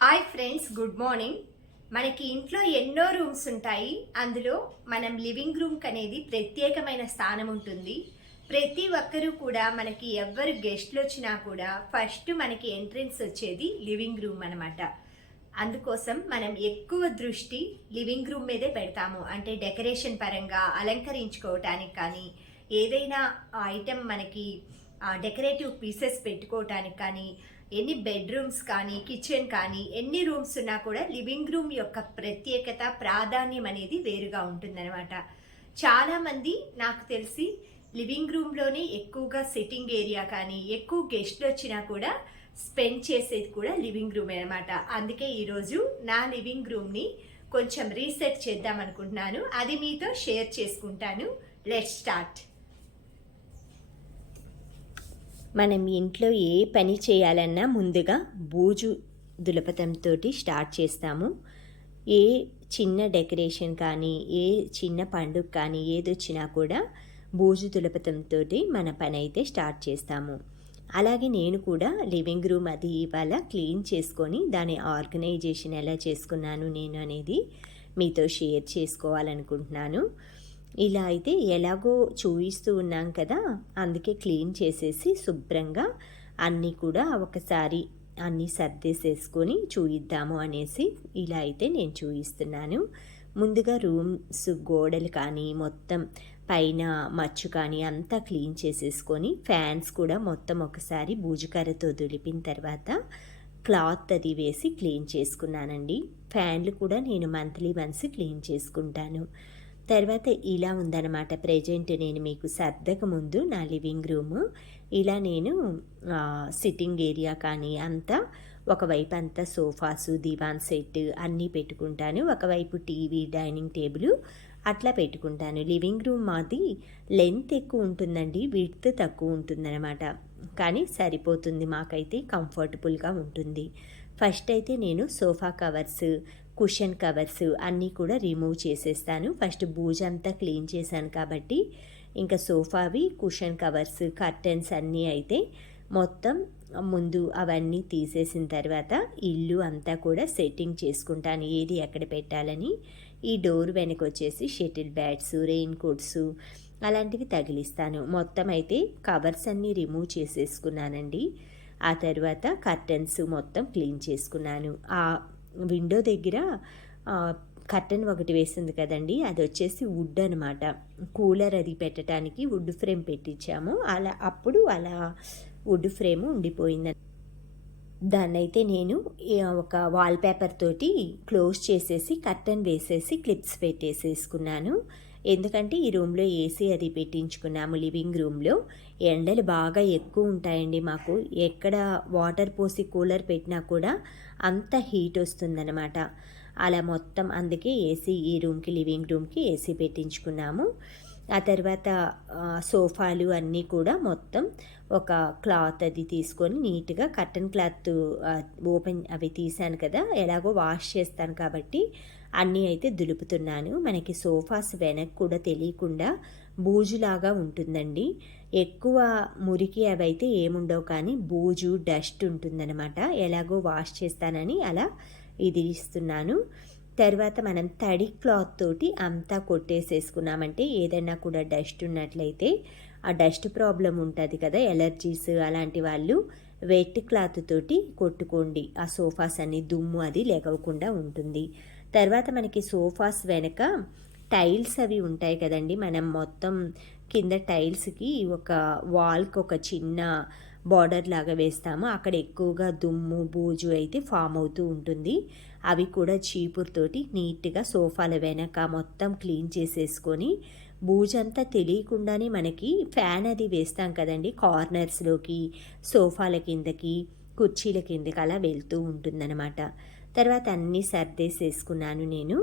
Hi friends, good morning. మనకి ఇంట్లో ఎన్నో రూమ్స్ ఉంటాయి. అందులో మనం లివింగ్ రూమ్కి అనేది ప్రత్యేకమైన స్థానం ఉంటుంది. ప్రతి ఒక్కరూ కూడా మనకి ఎవ్వరు గెస్ట్లు వచ్చినా కూడా ఫస్ట్ మనకి ఎంట్రెన్స్ వచ్చేది లివింగ్ రూమ్ అనమాట. అందుకోసం మనం ఎక్కువ దృష్టి లివింగ్ రూమ్ మీదే పెడతాము. అంటే డెకరేషన్ పరంగా అలంకరించుకోవటానికి కానీ, ఏదైనా ఐటెం మనకి డెకరేటివ్ పీసెస్ పెట్టుకోవటానికి కానీ, ఎన్ని బెడ్రూమ్స్ కానీ, కిచెన్ కానీ, ఎన్ని రూమ్స్ ఉన్నా కూడా లివింగ్ రూమ్ యొక్క ప్రత్యేకత, ప్రాధాన్యం అనేది వేరుగా ఉంటుందన్నమాట. చాలామంది నాకు తెలిసి లివింగ్ రూమ్లోనే ఎక్కువగా సిట్టింగ్ ఏరియా కానీ, ఎక్కువ గెస్ట్లు వచ్చినా కూడా స్పెండ్ చేసేది కూడా లివింగ్ రూమ్ అనమాట. అందుకే ఈరోజు నా లివింగ్ రూమ్ని కొంచెం రీసెట్ చేద్దాం అనుకుంటున్నాను. అది మీతో షేర్ చేసుకుంటాను. Let's start. మనం ఇంట్లో ఏ పని చేయాలన్నా ముందుగా బూజు దులపతంతో స్టార్ట్ చేస్తాము. ఏ చిన్న డెకరేషన్ కానీ, ఏ చిన్న పండుగ కానీ ఏదొచ్చినా కూడా బూజు దులపతంతో మన పని అయితే స్టార్ట్ చేస్తాము. అలాగే నేను కూడా లివింగ్ రూమ్ అది ఇవాళ క్లీన్ చేసుకొని దాని ఆర్గనైజేషన్ ఎలా చేసుకున్నాను నేను అనేది మీతో షేర్ చేసుకోవాలనుకుంటున్నాను. ఇలా అయితే ఎలాగో చూపిస్తూ ఉన్నాం కదా, అందుకే క్లీన్ చేసేసి శుభ్రంగా అన్నీ కూడా ఒకసారి అన్నీ సర్దేసేసుకొని చూయిద్దాము అనేసి ఇలా అయితే నేను చూపిస్తున్నాను. ముందుగా రూమ్స్ గోడలు కానీ మొత్తం పైన మచ్చు కానీ అంతా క్లీన్ చేసేసుకొని ఫ్యాన్స్ కూడా మొత్తం ఒకసారి బూజుకర్రతో దులిపిన తర్వాత క్లాత్ అది వేసి క్లీన్ చేసుకున్నానండి. ఫ్యాన్లు కూడా నేను మంత్లీ వన్స్ క్లీన్ చేసుకుంటాను. తర్వాత ఇలా ఉందన్నమాట. ప్రెజెంట్ నేను మీకు సర్దక ముందు నా లివింగ్ రూము ఇలా నేను సిట్టింగ్ ఏరియా కానీ అంతా ఒకవైపు అంతా సోఫాసు, దివాన్ సెట్ అన్నీ పెట్టుకుంటాను. ఒకవైపు టీవీ, డైనింగ్ టేబుల్ అట్లా పెట్టుకుంటాను. లివింగ్ రూమ్ మాది లెంత్ ఎక్కువ ఉంటుందండి, విడ్త్ తక్కువ ఉంటుందన్నమాట. కానీ సరిపోతుంది, మాకైతే కంఫర్టబుల్గా ఉంటుంది. ఫస్ట్ అయితే నేను సోఫా కవర్స్, కుషన్ కవర్స్ అన్నీ కూడా రిమూవ్ చేసేస్తాను. ఫస్ట్ బూజంతా క్లీన్ చేశాను కాబట్టి ఇంకా సోఫావి, కుషన్ కవర్స్, కర్టెన్స్ అన్నీ అయితే మొత్తం ముందు అవన్నీ తీసేసిన తర్వాత ఇల్లు అంతా కూడా సెట్టింగ్ చేసుకుంటాను, ఏది ఎక్కడ పెట్టాలని. ఈ డోర్ వెనక వచ్చేసి షటిల్ బ్యాట్స్, రెయిన్ కోట్స్ అలాంటివి తగిలిస్తాను. మొత్తం అయితే కవర్స్ అన్నీ రిమూవ్ చేసేసుకున్నానండి. ఆ తర్వాత కర్టెన్స్ మొత్తం క్లీన్ చేసుకున్నాను. ఆ విండో దగ్గర కర్టెన్ ఒకటి వేసింది కదండి, అది వచ్చేసి వుడ్ అనమాట. కూలర్ అది పెట్టడానికి వుడ్ ఫ్రేమ్ పెట్టించాము. అలా వుడ్ ఫ్రేమ్ ఉండిపోయింది. దాన్నైతే నేను ఒక వాల్పేపర్ తోటి క్లోజ్ చేసేసి కర్టెన్ వేసేసి క్లిప్స్ పెట్టేసేసుకున్నాను. ఎందుకంటే ఈ రూమ్లో ఏసీ అది పెట్టించుకున్నాము. లివింగ్ రూమ్లో ఎండలు బాగా ఎక్కువ ఉంటాయండి మాకు. ఎక్కడ వాటర్ పోసి కూలర్ పెట్టినా కూడా అంత హీట్ వస్తుందన్నమాట. అలా మొత్తం అందుకే ఏసీ ఈ రూమ్కి, లివింగ్ రూమ్కి ఏసీ పెట్టించుకున్నాము. ఆ తర్వాత సోఫాలు అన్నీ కూడా మొత్తం ఒక క్లాత్ అది తీసుకొని నీట్గా కర్టన్ క్లాత్ ఓపెన్ అవి తీసాను కదా, ఎలాగో వాష్ చేస్తాను కాబట్టి అన్నీ అయితే దులుపుతున్నాను. మనకి సోఫాస్ వెనక్కి కూడా తెలియకుండా బూజులాగా ఉంటుందండి. ఎక్కువ మురికి అవి అయితే ఏముండవు, కానీ బూజు, డస్ట్ ఉంటుందన్నమాట. ఎలాగో వాష్ చేస్తానని అలా ఇది ఇస్తున్నాను. తర్వాత మనం తడి క్లాత్ తోటి అంతా కొట్టేసేసుకున్నామంటే ఏదైనా కూడా డస్ట్ ఉన్నట్లయితే, ఆ డస్ట్ ప్రాబ్లం ఉంటుంది కదా, ఎలర్జీస్ అలాంటి వాళ్ళు వెట్ క్లాత్ తోటి కొట్టుకోండి. ఆ సోఫాస్ అన్ని దుమ్ము అది లేకుండా ఉంటుంది. తర్వాత మనకి సోఫాస్ వెనక టైల్స్ అవి ఉంటాయి కదండి, మనం మొత్తం కింద టైల్స్కి ఒక వాల్కి ఒక చిన్న బార్డర్ లాగా వేస్తాము. అక్కడ ఎక్కువగా దుమ్ము, బూజు అయితే ఫామ్ అవుతూ ఉంటుంది. అవి కూడా చీపురుతోటి నీట్గా సోఫాల వెనక మొత్తం క్లీన్ చేసేసుకొని, బూజంతా తెలియకుండానే మనకి ఫ్యాన్ అది వేస్తాం కదండి, కార్నర్స్లోకి, సోఫాల కిందకి, కుర్చీల కిందకి అలా వెళ్తూ ఉంటుందన్నమాట. తర్వాత అన్నీ సర్దేసేసుకున్నాను నేను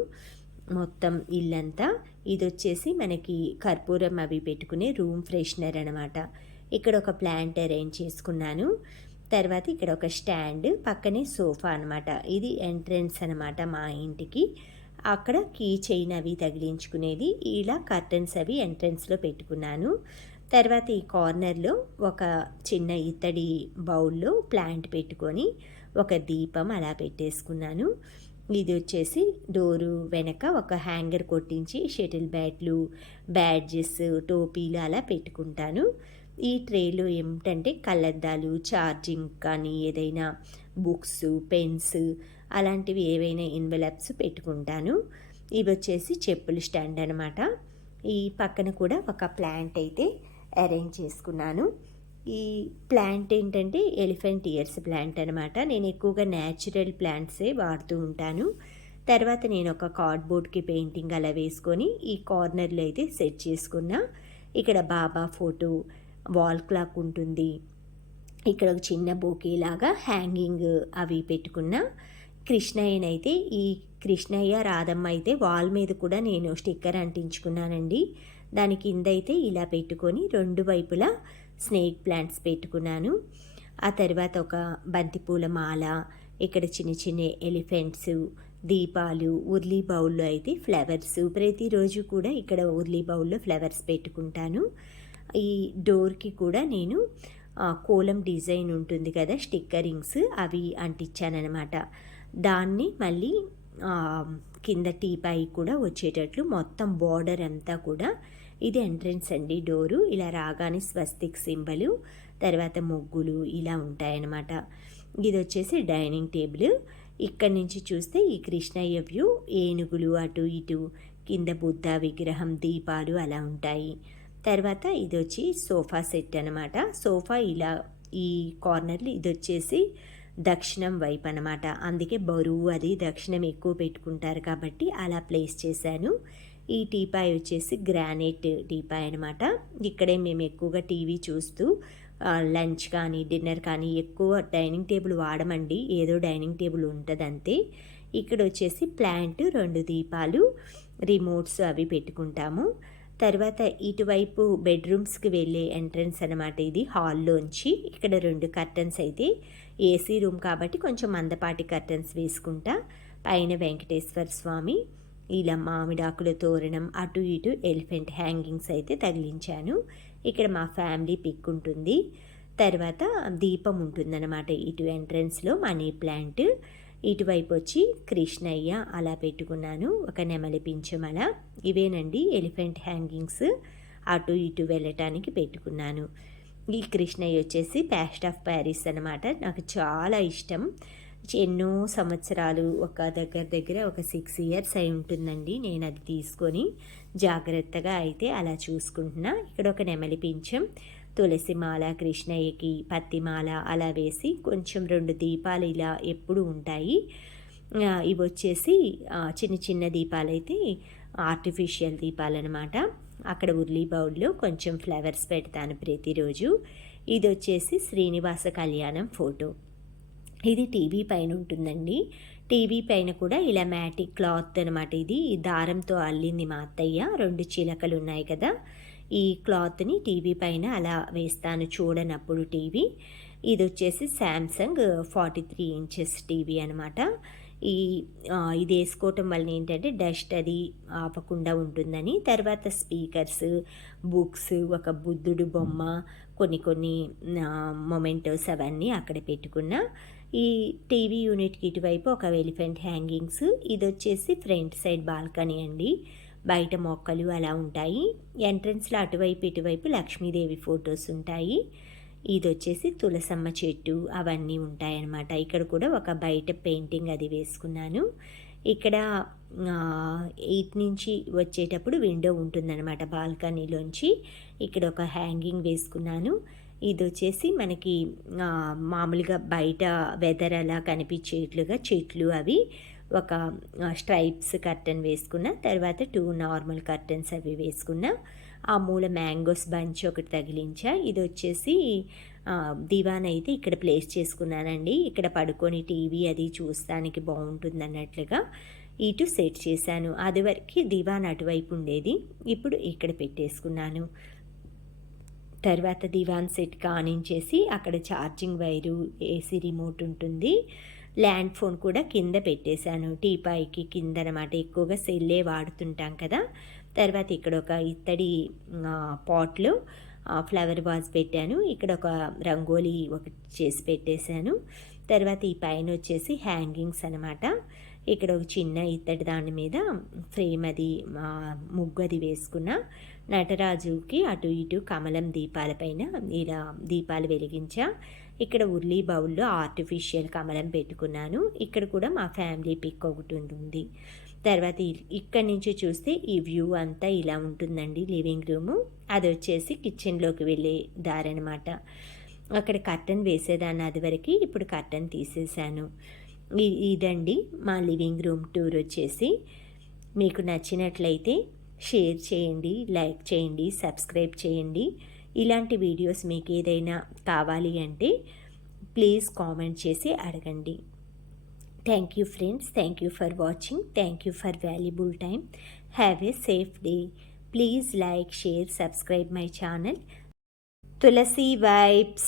మొత్తం ఇల్లంతా. ఇది వచ్చేసి మనకి కర్పూరం అవి పెట్టుకునే రూమ్ ఫ్రెషనర్ అనమాట. ఇక్కడ ఒక ప్లాంట్ అరేంజ్ చేసుకున్నాను. తర్వాత ఇక్కడ ఒక స్టాండ్, పక్కనే సోఫా అనమాట. ఇది ఎంట్రన్స్ అనమాట మా ఇంటికి. అక్కడ కీ చైన్ అవి తగిలించుకునేది. ఇలా కర్టన్స్ అవి ఎంట్రన్స్లో పెట్టుకున్నాను. తర్వాత ఈ కార్నర్లో ఒక చిన్న ఇత్తడి బౌల్లో ప్లాంట్ పెట్టుకొని ఒక దీపం అలా పెట్టేసుకున్నాను. ఇది వచ్చేసి డోరు వెనక ఒక హ్యాంగర్ కొట్టించి షటిల్ బ్యాట్లు, బ్యాడ్జెస్, టోపీలు అలా పెట్టుకుంటాను. ఈ ట్రేలో ఏమిటంటే కళ్ళద్దాలు, ఛార్జింగ్ కానీ ఏదైనా బుక్స్, పెన్స్ అలాంటివి ఏవైనా ఎన్వెలప్స్ పెట్టుకుంటాను. ఇవి వచ్చేసి చెప్పులు స్టాండ్ అనమాట. ఈ పక్కన కూడా ఒక ప్లాంట్ అయితే అరేంజ్ చేసుకున్నాను. ఈ ప్లాంట్ ఏంటంటే ఎలిఫెంట్ ఇయర్స్ ప్లాంట్ అనమాట. నేను ఎక్కువగా న్యాచురల్ ప్లాంట్సే వాడుతూ ఉంటాను. తర్వాత నేను ఒక కార్డ్బోర్డ్కి పెయింటింగ్ అలా వేసుకొని ఈ కార్నర్లో అయితే సెట్ చేసుకున్నా. ఇక్కడ బాబా ఫోటో, వాల్ క్లాక్ ఉంటుంది. ఇక్కడ ఒక చిన్న బోకే లాగా హ్యాంగింగ్ అవి పెట్టుకున్న. కృష్ణయ్యనైతే ఈ కృష్ణయ్య రాధమ్మ అయితే వాల్ మీద కూడా నేను స్టిక్కర్ అంటించుకున్నానండి. దాని కింద అయితే ఇలా పెట్టుకొని రెండు వైపులా స్నేక్ ప్లాంట్స్ పెట్టుకున్నాను. ఆ తర్వాత ఒక బంతిపూల మాల, ఇక్కడ చిన్న చిన్న ఎలిఫెంట్స్, దీపాలు, ఉర్లీ బౌల్లో అయితే ఫ్లవర్స్. ప్రతిరోజు కూడా ఇక్కడ ఉర్లీ బౌల్లో ఫ్లవర్స్ పెట్టుకుంటాను. ఈ డోర్కి కూడా నేను కోలం డిజైన్ ఉంటుంది కదా, స్టిక్కరింగ్స్ అవి అంటించానమాట. దాన్ని మళ్ళీ కింద టీపై కూడా వచ్చేటట్లు మొత్తం బార్డర్ అంతా కూడా. ఇది ఎంట్రన్స్ అండి డోరు. ఇలా రాగానే స్వస్తిక్ సింబలు, తర్వాత ముగ్గులు ఇలా ఉంటాయన్నమాట. ఇది వచ్చేసి డైనింగ్ టేబుల్. ఇక్కడి నుంచి చూస్తే ఈ కృష్ణయ్య వ్యూ, ఏనుగులు అటు ఇటు, కింద బుద్ధ విగ్రహం, దీపాలు అలా ఉంటాయి. తర్వాత ఇది వచ్చి సోఫా సెట్ అనమాట. సోఫా ఇలా ఈ కార్నర్లు, ఇది వచ్చేసి దక్షిణం వైపు అనమాట. అందుకే బరువు అది దక్షిణం ఎక్కువ పెట్టుకుంటారు కాబట్టి అలా ప్లేస్ చేశాను. ఈ టీపాయ్ వచ్చేసి గ్రానైట్ టీపాయ్ అనమాట. ఇక్కడే మేము ఎక్కువగా టీవీ చూస్తూ లంచ్ కానీ డిన్నర్ కానీ ఎక్కువ డైనింగ్ టేబుల్ వాడమండి, ఏదో డైనింగ్ టేబుల్ ఉంటుంది అంతే. ఇక్కడ వచ్చేసి ప్లాంట్, 2 దీపాలు, రిమోట్స్ అవి పెట్టుకుంటాము. తర్వాత ఇటువైపు బెడ్రూమ్స్కి వెళ్ళే ఎంట్రన్స్ అనమాట. ఇది హాల్లోంచి ఇక్కడ 2 కర్టన్స్ అయితే, ఏసీ రూమ్ కాబట్టి కొంచెం మందపాటి కర్టన్స్ వేసుకుంటా. పైన వెంకటేశ్వర స్వామి, ఇలా మామిడాకుల తోరణం, అటు ఇటు ఎలిఫెంట్ హ్యాంగింగ్స్ అయితే తగిలించాను. ఇక్కడ మా ఫ్యామిలీ పిక్ ఉంటుంది. తర్వాత దీపం ఉంటుందన్నమాట ఇటు ఎంట్రన్స్లో, మనీ ప్లాంట్. ఇటువైపు వచ్చి కృష్ణయ్య అలా పెట్టుకున్నాను, ఒక నెమలి పింఛం అలా. ఇవేనండి ఎలిఫెంట్ హ్యాంగింగ్స్, అటు ఇటు వెళ్ళటానికి పెట్టుకున్నాను. ఈ కృష్ణయ్య వచ్చేసి ప్యాస్ట్ ఆఫ్ ప్యారిస్ అనమాట. నాకు చాలా ఇష్టం. ఎన్నో సంవత్సరాలు, ఒక దగ్గర ఒక 6 ఇయర్స్ అయి ఉంటుందండి నేను అది తీసుకొని జాగ్రత్తగా అయితే అలా చూసుకుంటున్నా. ఇక్కడ ఒక నెమలి పింఛం, తులసి మాల, కృష్ణయ్యకి పత్తిమాల అలా వేసి కొంచెం 2 దీపాలు ఇలా ఎప్పుడు ఉంటాయి. ఇవి వచ్చేసి చిన్న చిన్న దీపాలు అయితే ఆర్టిఫిషియల్ దీపాలు అనమాట. అక్కడ ఉర్లీ బౌల్లో కొంచెం ఫ్లవర్స్ పెడతాను ప్రతిరోజు. ఇది వచ్చేసి శ్రీనివాస కళ్యాణం ఫోటో. ఇది టీవీ పైన ఉంటుందండి. టీవీ పైన కూడా ఇలా మ్యాటిక్ క్లాత్ అనమాట. ఇది దారంతో అల్లింది మా అత్తయ్య. 2 చిలకలు ఉన్నాయి కదా, ఈ క్లాత్ని టీవీ పైన అలా వేస్తాను చూడనప్పుడు టీవీ. ఇది వచ్చేసి శాంసంగ్ 43 ఇంచెస్ టీవీ అనమాట. ఇది వేసుకోవటం వల్ల ఏంటంటే డస్ట్ అది ఆపకుండా ఉంటుందని. తర్వాత స్పీకర్స్, బుక్స్, ఒక బుద్ధుడు బొమ్మ, కొన్ని మొమెంటోస్ అవన్నీ అక్కడ పెట్టుకున్నా. ఈ టీవీ యూనిట్కి ఇటువైపు ఒక ఎలిఫెంట్ హ్యాంగింగ్స్. ఇది వచ్చేసి ఫ్రంట్ సైడ్ బాల్కనీ అండి. బయట మొక్కలు అలా ఉంటాయి. ఎంట్రన్స్లో అటువైపు ఇటువైపు లక్ష్మీదేవి ఫొటోస్ ఉంటాయి. ఇది వచ్చేసి తులసమ్మ చెట్టు అవన్నీ ఉంటాయన్నమాట. ఇక్కడ కూడా ఒక బయట పెయింటింగ్ అది వేసుకున్నాను. ఇక్కడ ఇటు నుంచి వచ్చేటప్పుడు విండో ఉంటుందన్నమాట బాల్కనీలోంచి. ఇక్కడ ఒక హ్యాంగింగ్ వేసుకున్నాను. ఇది వచ్చేసి మనకి మామూలుగా బయట వెదర్ అలా కనిపించేట్లుగా చెట్లు అవి, ఒక స్ట్రైప్స్ కర్టన్ వేసుకున్న. తర్వాత 2 నార్మల్ కర్టన్స్ అవి వేసుకున్న. ఆ మూల మ్యాంగోస్ బంచ్ ఒకటి తగిలించా. ఇది వచ్చేసి దివాన్ అయితే ఇక్కడ ప్లేస్ చేసుకున్నానండి. ఇక్కడ పడుకొని టీవీ అది చూస్తానికి బాగుంటుంది అన్నట్లుగా ఇటు సెట్ చేశాను. అది వరకు దివాన్ అటువైపు ఉండేది, ఇప్పుడు ఇక్కడ పెట్టేసుకున్నాను. తర్వాత దివాన్ సెట్ కానించేసి అక్కడ ఛార్జింగ్ వైరు, ఏసీ రిమోట్ ఉంటుంది. ల్యాండ్ ఫోన్ కూడా కింద పెట్టేశాను, టీపాయికి కింద అనమాట. ఎక్కువగా సెల్లే వాడుతుంటాం కదా. తర్వాత ఇక్కడ ఒక ఇత్తడి పాట్లో ఫ్లవర్ వాజ్ పెట్టాను. ఇక్కడ ఒక రంగోలీ ఒకటి చేసి పెట్టేశాను. తర్వాత ఈ పైన వచ్చేసి హ్యాంగింగ్స్ అనమాట. ఇక్కడ ఒక చిన్న ఇత్తడి దాని మీద ఫ్రేమ్ అది ముగ్గు అది వేసుకున్న. నటరాజుకి అటు ఇటు కమలం దీపాలపైన ఇలా దీపాలు వెలిగించా. ఇక్కడ ఉర్లీ బౌల్లో ఆర్టిఫిషియల్ కమలం పెట్టుకున్నాను. ఇక్కడ కూడా మా ఫ్యామిలీ పిక్ ఒకటి ఉంటుంది. తర్వాత ఇక్కడి నుంచి చూస్తే ఈ వ్యూ అంతా ఇలా ఉంటుందండి లివింగ్ రూము. అది వచ్చేసి కిచెన్లోకి వెళ్ళే దారి అనమాట. అక్కడ కర్టన్ వేసేదాన్ని అది వరకు, ఇప్పుడు కర్టన్ తీసేసాను. ఇదండి మా లివింగ్ రూమ్ టూర్ వచ్చేసి. మీకు నచ్చినట్లయితే షేర్ చేయండి, లైక్ చేయండి, సబ్స్క్రైబ్ చేయండి. ఇలాంటి వీడియోస్ మీకు ఏదైనా కావాలి అంటే ప్లీజ్ కామెంట్ చేసి అడగండి. Thank you friends, thank you for watching, thank you for valuable time. Have a safe day. Please like, share, subscribe my channel Tulasi vibes.